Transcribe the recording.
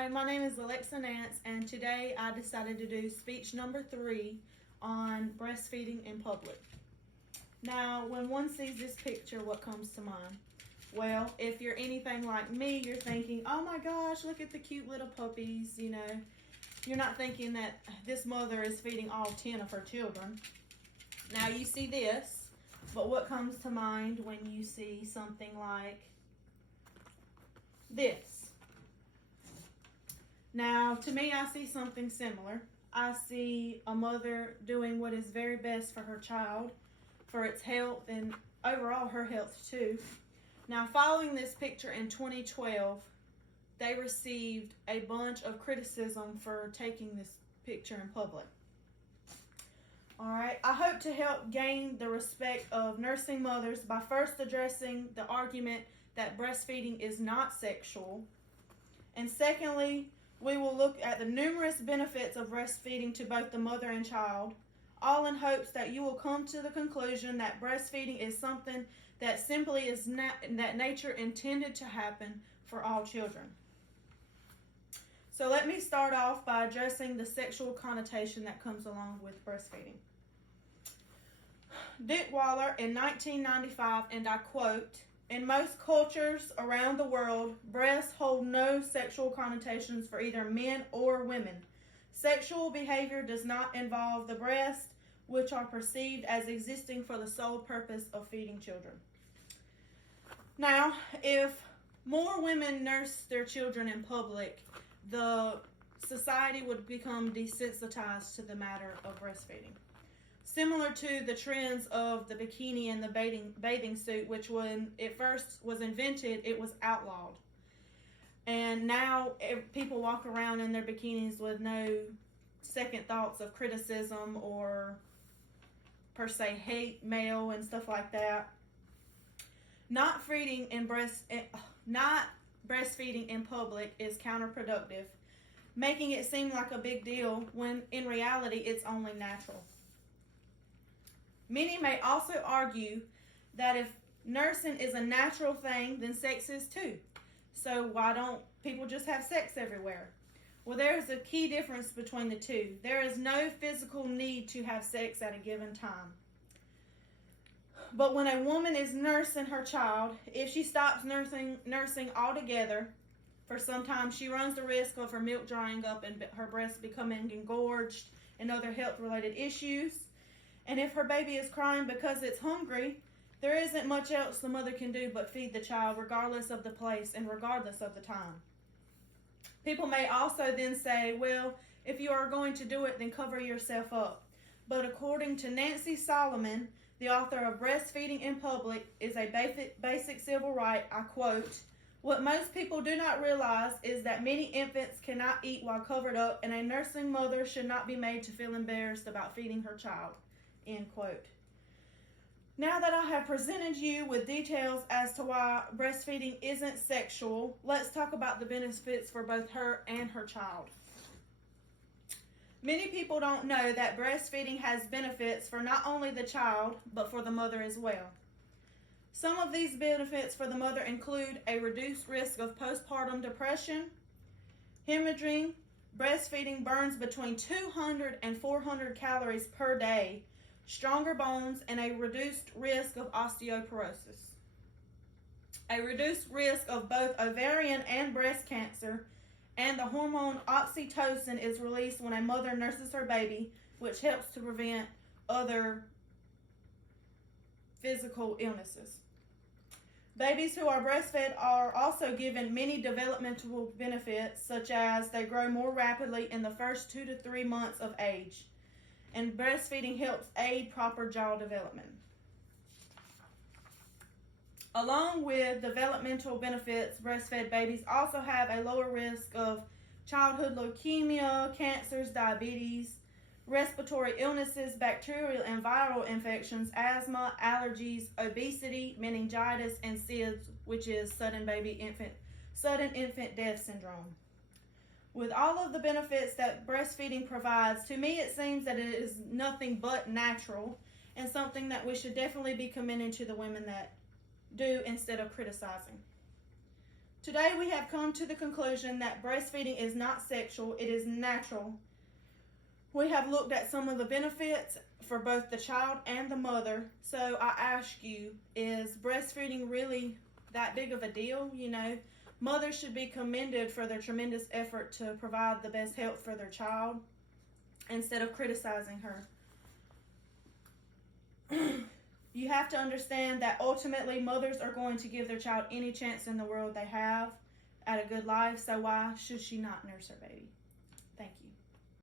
Hi, my name is Alexa Nance, and today I decided to do speech number 3 on breastfeeding in public. Now, when one sees this picture, what comes to mind? Well, if you're anything like me, you're thinking, oh my gosh, look at the cute little puppies, You're not thinking that this mother is feeding all 10 of her children. Now, you see this, but what comes to mind when you see something like this? Now, to me, I see something similar. I see a mother doing what is very best for her child, for its health, and overall her health too. Now, following this picture in 2012, they received a bunch of criticism for taking this picture in public. Alright, I hope to help gain the respect of nursing mothers by first addressing the argument that breastfeeding is not sexual. And secondly, we will look at the numerous benefits of breastfeeding to both the mother and child, all in hopes that you will come to the conclusion that breastfeeding is something that simply is that nature intended to happen for all children. So let me start off by addressing the sexual connotation that comes along with breastfeeding. Dick Waller in 1995, and I quote, "In most cultures around the world, breasts hold no sexual connotations for either men or women. Sexual behavior does not involve the breasts, which are perceived as existing for the sole purpose of feeding children." Now, if more women nurse their children in public, the society would become desensitized to the matter of breastfeeding. Similar to the trends of the bikini and the bathing suit, which when it first was invented, it was outlawed. And now people walk around in their bikinis with no second thoughts of criticism or per se hate mail and stuff like that. Not breastfeeding in public is counterproductive, making it seem like a big deal when in reality it's only natural. Many may also argue that if nursing is a natural thing, then sex is too. So why don't people just have sex everywhere? Well, there is a key difference between the two. There is no physical need to have sex at a given time. But when a woman is nursing her child, if she stops nursing altogether, for some time she runs the risk of her milk drying up and her breasts becoming engorged and other health-related issues. And if her baby is crying because it's hungry, there isn't much else the mother can do but feed the child, regardless of the place and regardless of the time. People may also then say, well, if you are going to do it, then cover yourself up. But according to Nancy Solomon, the author of Breastfeeding in Public is a basic civil right, I quote, "What most people do not realize is that many infants cannot eat while covered up, and a nursing mother should not be made to feel embarrassed about feeding her child." End quote. Now that I have presented you with details as to why breastfeeding isn't sexual, let's talk about the benefits for both her and her child. Many people don't know that breastfeeding has benefits for not only the child, but for the mother as well. Some of these benefits for the mother include a reduced risk of postpartum depression, hemorrhaging. Breastfeeding burns between 200 and 400 calories per day, stronger bones, and a reduced risk of osteoporosis. A reduced risk of both ovarian and breast cancer, and the hormone oxytocin is released when a mother nurses her baby, which helps to prevent other physical illnesses. Babies who are breastfed are also given many developmental benefits, such as they grow more rapidly in the first 2 to 3 months of age. And breastfeeding helps aid proper jaw development. Along with developmental benefits, breastfed babies also have a lower risk of childhood leukemia, cancers, diabetes, respiratory illnesses, bacterial and viral infections, asthma, allergies, obesity, meningitis, and SIDS, which is sudden infant death syndrome. With all of the benefits that breastfeeding provides, to me it seems that it is nothing but natural and something that we should definitely be commending to the women that do instead of criticizing. Today we have come to the conclusion that breastfeeding is not sexual, it is natural. We have looked at some of the benefits for both the child and the mother. So I ask you, is breastfeeding really that big of a deal? You know, mothers should be commended for their tremendous effort to provide the best help for their child instead of criticizing her. You have to understand that ultimately mothers are going to give their child any chance in the world they have at a good life, so why should she not nurse her baby?